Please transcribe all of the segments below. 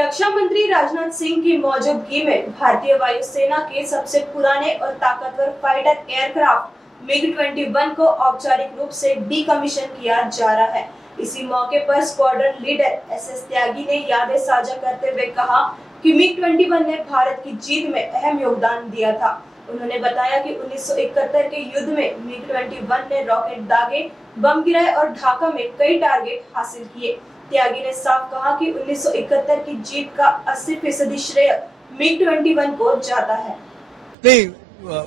रक्षा मंत्री राजनाथ सिंह की मौजूदगी में भारतीय वायुसेना के सबसे पुराने और ताकतवर फाइटर एयरक्राफ्ट MiG-21 को औपचारिक रूप से डीकमीशन किया जा रहा है। इसी मौके पर स्क्वाड्रन लीडर SS त्यागी ने यादें साझा करते हुए कहा कि MiG-21 ने भारत की जीत में अहम योगदान दिया था। उन्होंने बताया कि 1971 के युद्ध में MiG-21 ने रॉकेट दागे, बम गिराए और ढाका में कई टारगेट हासिल किए। त्यागी ने साफ कहा कि 1971 की जीत का 80% श्रेय MiG-21 को जाता है। नहीं,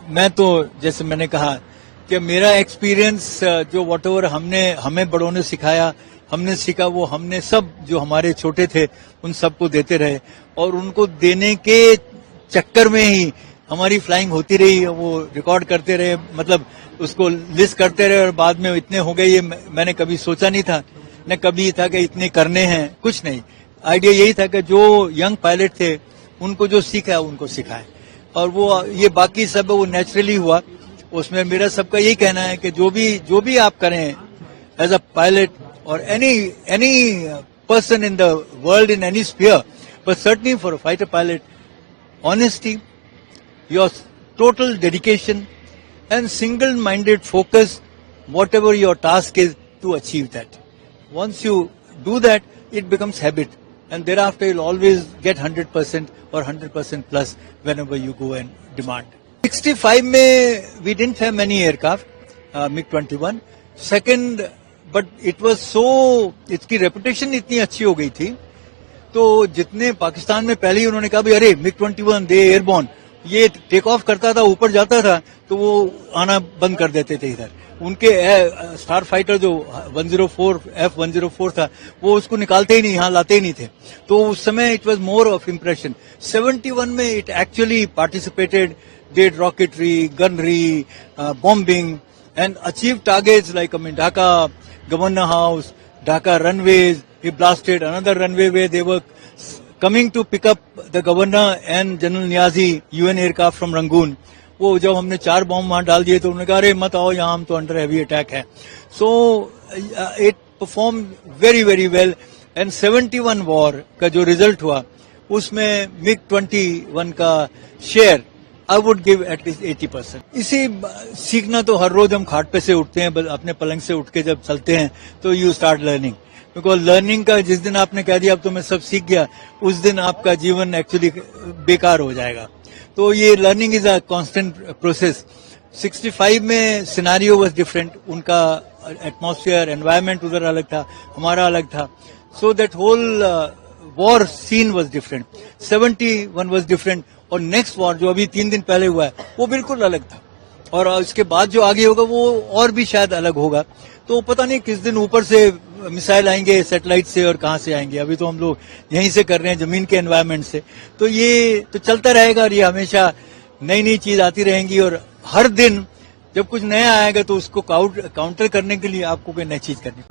मैं तो जैसे मैंने कहा कि मेरा एक्सपीरियंस जो व्हाटएवर हमें बड़ों ने सिखाया, हमने सीखा, वो हमने सब जो हमारे छोटे थे उन सबको देते रहे और उनको देने के चक्कर में ही हमारी फ्लाइंग होती रही। वो रिकॉर्ड करते रहे, मतलब उसको लिस्ट करते रहे और बाद में इतने हो गए, ये मैंने कभी सोचा नहीं था, न कभी था कि इतने करने हैं, कुछ नहीं। आइडिया यही था कि जो यंग पायलट थे उनको जो सीखा उनको सिखाए और वो ये बाकी सब वो नेचुरली हुआ। उसमें मेरा सबका यही कहना है कि जो भी आप करें एज अ पायलट और any person in the world in any sphere, but certainly for a fighter pilot, honesty, your total dedication and single-minded focus, whatever your task is, to achieve that. Once you do that, it becomes habit, and thereafter you'll always get 100% or 100% plus whenever you go and demand. 65 में we didn't have many aircraft, MiG-21. Second, but it was so, इसकी reputation इतनी अच्छी हो गई थी, तो जितने पाकिस्तान में पहले ही उन्होंने कहा भाई अरे MiG-21 दे एयरबॉर्न, ये टेक ऑफ करता था, ऊपर जाता था तो वो आना बंद कर देते थे इधर। उनके स्टार फाइटर जो 104 F-104 था वो उसको निकालते ही नहीं, यहाँ लाते ही नहीं थे। तो उस समय it was more of impression. 71 में it actually participated, did rocketry, gunnery, bombing and achieve targets like Dhaka governor house, Dhaka runways. He blasted another runway where they were coming to pick up the governor and General Niazi UN aircraft from Rangoon. वो जब हमने 4 bomb वहां डाल दिए तो उन्होंने कहा अरे मत आओ यहाँ, हम तो अंडर हैवी अटैक है. So it perform very very well and 71 war का जो रिजल्ट हुआ उसमें MiG-21 का share I would give at least 80%. इसी सीखना तो हर रोज हम खाट पे से उठते हैं, अपने पलंग से उठ के जब चलते हैं तो you start learning. Because learning का जिस दिन आपने कह दिया अब तो मैं सब सीख गया, उस दिन आपका जीवन एक्चुअली बेकार हो जाएगा. तो ये learning is a constant process. 65 में सिनेरियो वाज डिफरेंट, उनका एटमॉस्फेयर एनवायरनमेंट उधर अलग था, हमारा अलग था. So that whole war scene was different. 71 was different और नेक्स्ट वॉर जो अभी 3 दिन पहले हुआ है वो बिल्कुल अलग था और इसके बाद जो आगे होगा वो और भी शायद अलग होगा. तो पता नहीं किस दिन ऊपर से मिसाइल आएंगे सैटेलाइट से और कहां से आएंगे. अभी तो हम लोग यहीं से कर रहे हैं, जमीन के एनवायरनमेंट से. तो ये तो चलता रहेगा और ये हमेशा नई नई चीज आती रहेंगी और हर दिन जब कुछ नया आएगा तो उसको काउंटर करने के लिए आपको कोई नई चीज करनी.